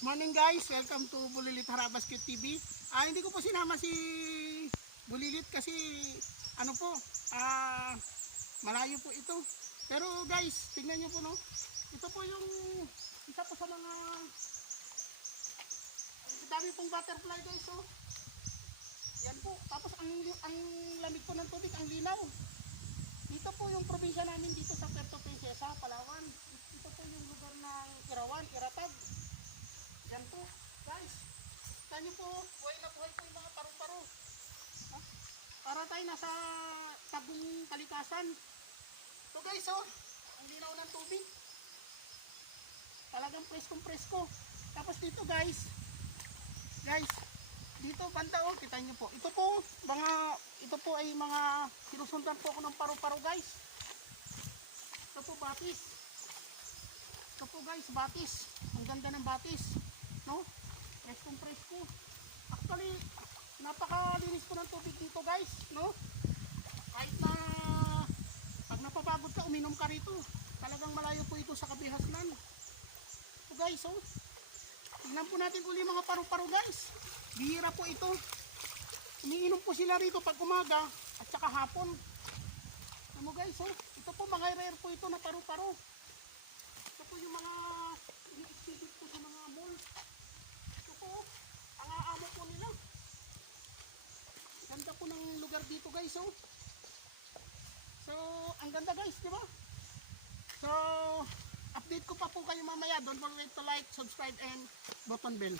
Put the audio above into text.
morning guys, welcome to Bulilit Harabas Cute TV. Ah, hindi ko po sinama si Bulilit kasi ano po, ah malayo po ito. Pero guys, tingnan niyo po no. Ito po yung isa po sa mga dami pong butterfly guys oh. Yan po. Tapos ang ang lamig po ng tubig, ang linaw. Dito po yung probinsya namin dito sa Puerto Princesa, Palawan. Ito po yung lugar ng Irawan, Iratag. Yan po, guys. Kita niyo po, buhay na buhay po yung mga paru-paro. Ha? Para tayo nasa tagong kalikasan. So guys, oh, ang linaw ng tubig. Talagang preskong presko. Tapos dito guys, guys, dito banda oh, kita niyo po. Ito po, mga, ito po ay mga sinusundan po ako ng paru-paro guys. Ito po batis. Ito po guys, batis. Ang ganda ng batis. No? Preskong Actually, napakalinis po ng tubig dito guys. No? Kahit na pag napapagod ka, uminom ka rito. Talagang malayo po ito sa kabihasnan. So guys, oh. Tingnan po natin uli mga paru-paro guys. Bihira po ito. Umiinom po sila rito pag umaga at saka hapon. Ano mo guys, oh. Ito po mga rare po ito na paru-paro. Ito po yung mga ini-exhibit po sa mga mall. Ito po, oh. ang aamo po nila. Ganda po ng lugar dito guys, oh. So, ang ganda guys, di ba? So, update ko pa po kayo mamaya. Don't forget to like, subscribe, and button bell.